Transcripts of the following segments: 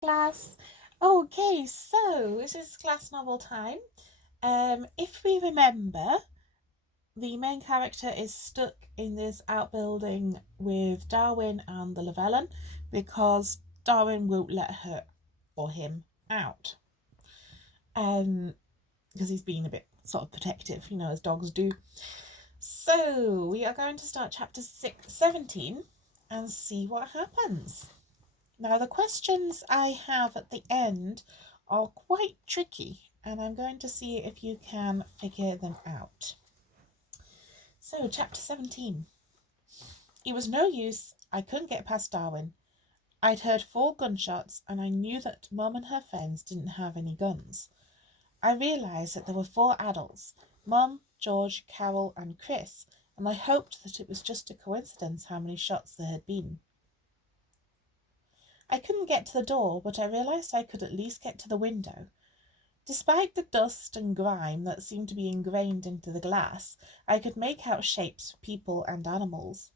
Class. Okay, so this is class novel time. If we remember, the main character is stuck in this outbuilding with Darwin and the Lavellan because Darwin won't let her or him out. Um, because he's being a bit sort of protective, as dogs do. So we are going to start chapter 17 and see what happens. Now, the questions I have at the end are quite tricky, and I'm going to see if you can figure them out. So, chapter 17. It was no use, I couldn't get past Darwin. I'd heard 4 gunshots, and I knew that Mum and her friends didn't have any guns. I realised that there were 4 adults Mum, George, Carol, and Chris, and I hoped that it was just a coincidence how many shots there had been. I couldn't get to the door, but I realised I could at least get to the window. Despite the dust and grime that seemed to be ingrained into the glass, I could make out shapes of people and animals.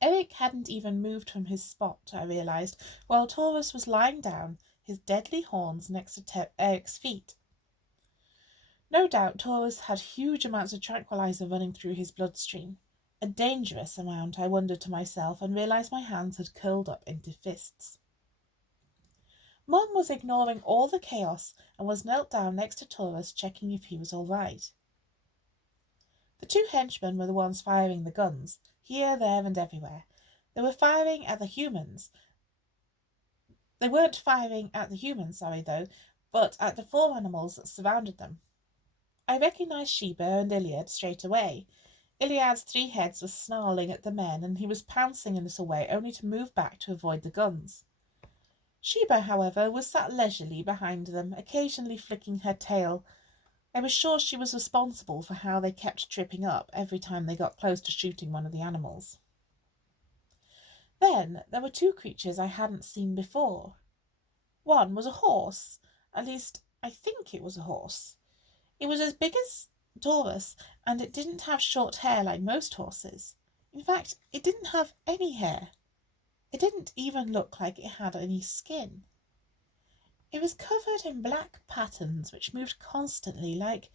Eric hadn't even moved from his spot, I realised, while Taurus was lying down, his deadly horns next to Eric's feet. No doubt Taurus had huge amounts of tranquilizer running through his bloodstream. A dangerous amount, I wondered to myself, and realised my hands had curled up into fists. Mum was ignoring all the chaos and was knelt down next to Taurus, checking if he was all right. The 2 henchmen were the ones firing the guns, here, there, and everywhere. They were firing at the humans. They weren't firing at the humans, though, but at the 4 animals that surrounded them. I recognised Sheba and Iliad straight away. Iliad's 3 heads were snarling at the men, and he was pouncing a little way, only to move back to avoid the guns. Sheba, however, was sat leisurely behind them, occasionally flicking her tail. I was sure she was responsible for how they kept tripping up every time they got close to shooting one of the animals. Then there were 2 creatures I hadn't seen before. One was a horse, at least I think it was a horse. It was as big as Taurus, and it didn't have short hair like most horses. In fact, it didn't have any hair. It didn't even look like it had any skin. It was covered in black patterns which moved constantly, like...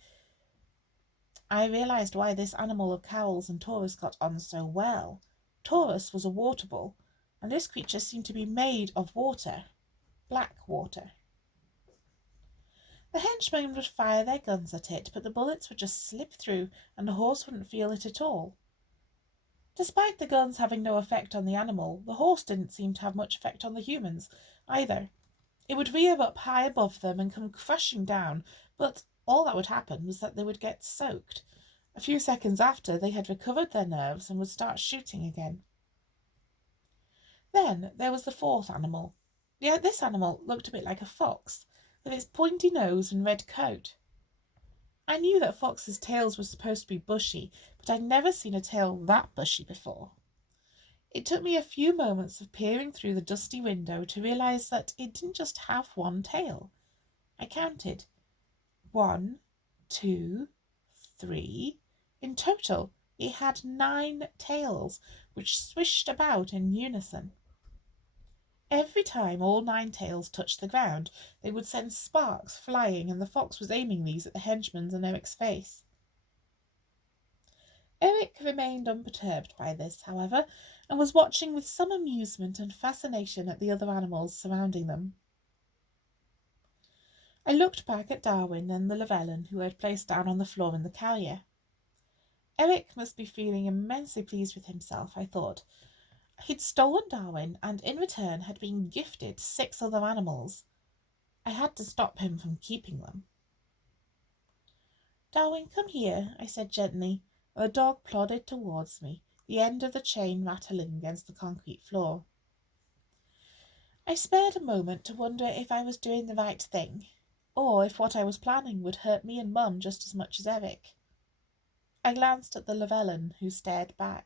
I realised why this animal of Carol's and Taurus got on so well. Taurus was a water bull, and this creature seemed to be made of water. Black water. The henchmen would fire their guns at it, but the bullets would just slip through, and the horse wouldn't feel it at all. Despite the guns having no effect on the animal, the horse didn't seem to have much effect on the humans, either. It would rear up high above them and come crashing down, but all that would happen was that they would get soaked. A few seconds after, they had recovered their nerves and would start shooting again. Then there was the 4th animal. Yet this animal looked a bit like a fox, with its pointy nose and red coat. I knew that foxes' tails were supposed to be bushy, but I'd never seen a tail that bushy before. It took me a few moments of peering through the dusty window to realise that it didn't just have one tail. I counted. 1, 2, 3. In total, it had 9 tails, which swished about in unison. Every time all 9 tails touched the ground, they would send sparks flying, and the fox was aiming these at the henchman's and Eric's face. Eric remained unperturbed by this, however, and was watching with some amusement and fascination at the other animals surrounding them. I looked back at Darwin and the Lavellan, who I had placed down on the floor in the carrier. Eric must be feeling immensely pleased with himself, I thought. He'd stolen Darwin, and in return had been gifted 6 other animals. I had to stop him from keeping them. Darwin, come here, I said gently. The dog plodded towards me, the end of the chain rattling against the concrete floor. I spared a moment to wonder if I was doing the right thing, or if what I was planning would hurt me and Mum just as much as Eric. I glanced at the Lavellan, who stared back.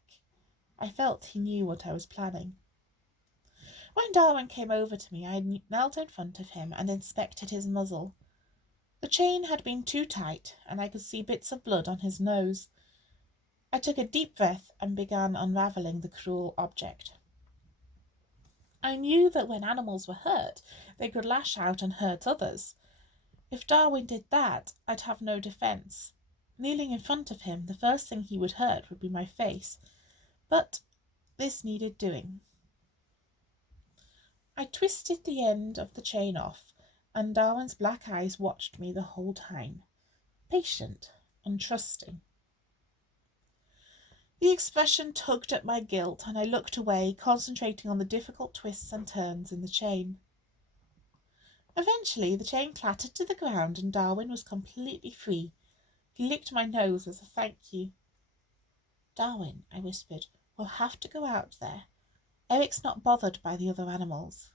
I felt he knew what I was planning. When Darwin came over to me, I knelt in front of him and inspected his muzzle. The chain had been too tight, and I could see bits of blood on his nose. I took a deep breath and began unravelling the cruel object. I knew that when animals were hurt, they could lash out and hurt others. If Darwin did that, I'd have no defence. Kneeling in front of him, the first thing he would hurt would be my face. But this needed doing. I twisted the end of the chain off, and Darwin's black eyes watched me the whole time, patient and trusting. The expression tugged at my guilt, and I looked away, concentrating on the difficult twists and turns in the chain. Eventually, the chain clattered to the ground, and Darwin was completely free. He licked my nose as a thank you. Darwin, I whispered, we'll have to go out there. Eric's not bothered by the other animals.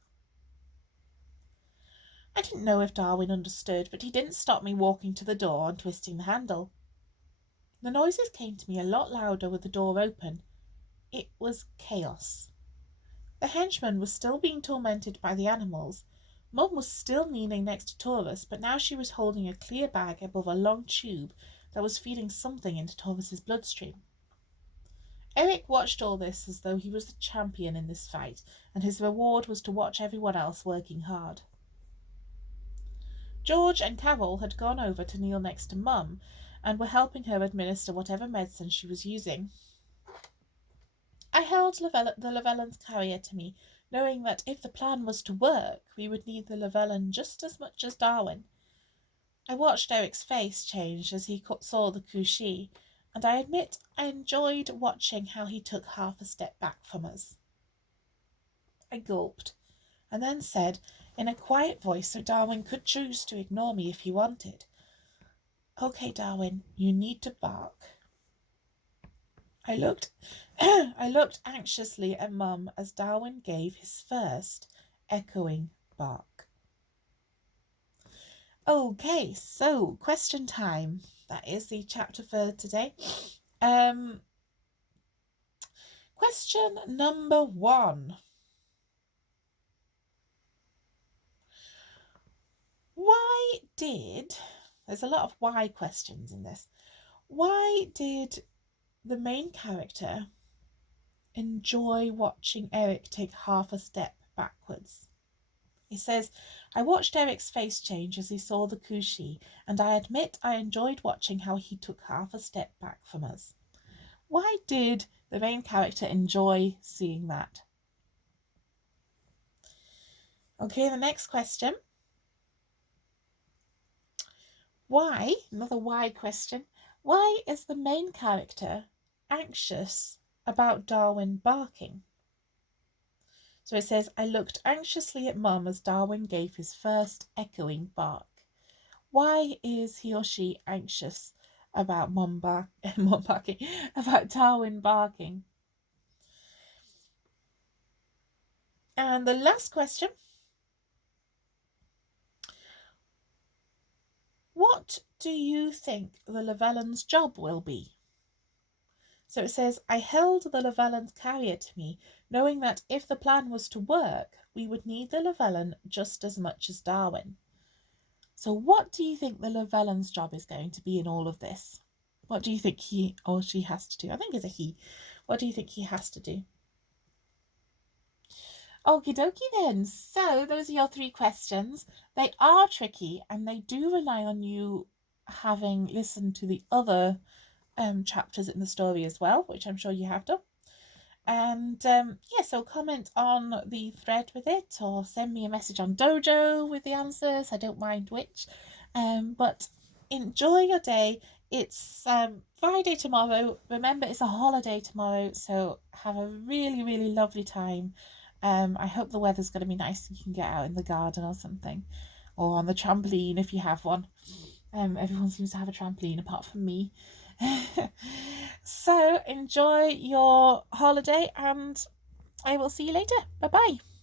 I didn't know if Darwin understood, but he didn't stop me walking to the door and twisting the handle. The noises came to me a lot louder with the door open. It was chaos. The henchman was still being tormented by the animals. Mum was still kneeling next to Taurus, but now she was holding a clear bag above a long tube that was feeding something into Taurus's bloodstream. Eric watched all this as though he was the champion in this fight, and his reward was to watch everyone else working hard. George and Carol had gone over to kneel next to Mum and were helping her administer whatever medicine she was using. I held the Lavellan's carrier to me, knowing that if the plan was to work, we would need the Lavellan just as much as Darwin. I watched Eric's face change as he saw the couchee, and I admit I enjoyed watching how he took half a step back from us. I gulped, and then said, in a quiet voice so Darwin could choose to ignore me if he wanted, "Okay, Darwin, you need to bark." I looked anxiously at Mum as Darwin gave his first echoing bark. Okay, so question time. That is the chapter for today. Question number 1. There's a lot of why questions in this. Why did the main character enjoy watching Eric take half a step backwards? He says, I watched Eric's face change as he saw the couchee, and I admit I enjoyed watching how he took half a step back from us. Why did the main character enjoy seeing that? Okay, the next question. Why, another why question, why is the main character anxious about Darwin barking? So it says, I looked anxiously at Mum as Darwin gave his first echoing bark. Why is he or she anxious about about Darwin barking? And the last question. What do you think the Lavellan's job will be? So it says, I held the Lavellan's carrier to me, knowing that if the plan was to work, we would need the Lavellan just as much as Darwin. So what do you think the Lavellan's job is going to be in all of this? What do you think he or she has to do? I think it's a he. What do you think he has to do? Okie dokie then. So those are your 3 questions. They are tricky and they do rely on you having listened to the other chapters in the story as well, which I'm sure you have done. And so comment on the thread with it or send me a message on Dojo with the answers. I don't mind which. But enjoy your day. It's Friday tomorrow. Remember, it's a holiday tomorrow, so have a really, really lovely time. I hope the weather's going to be nice and you can get out in the garden or something, or on the trampoline if you have one. Everyone seems to have a trampoline apart from me. So enjoy your holiday and I will see you later. Bye bye.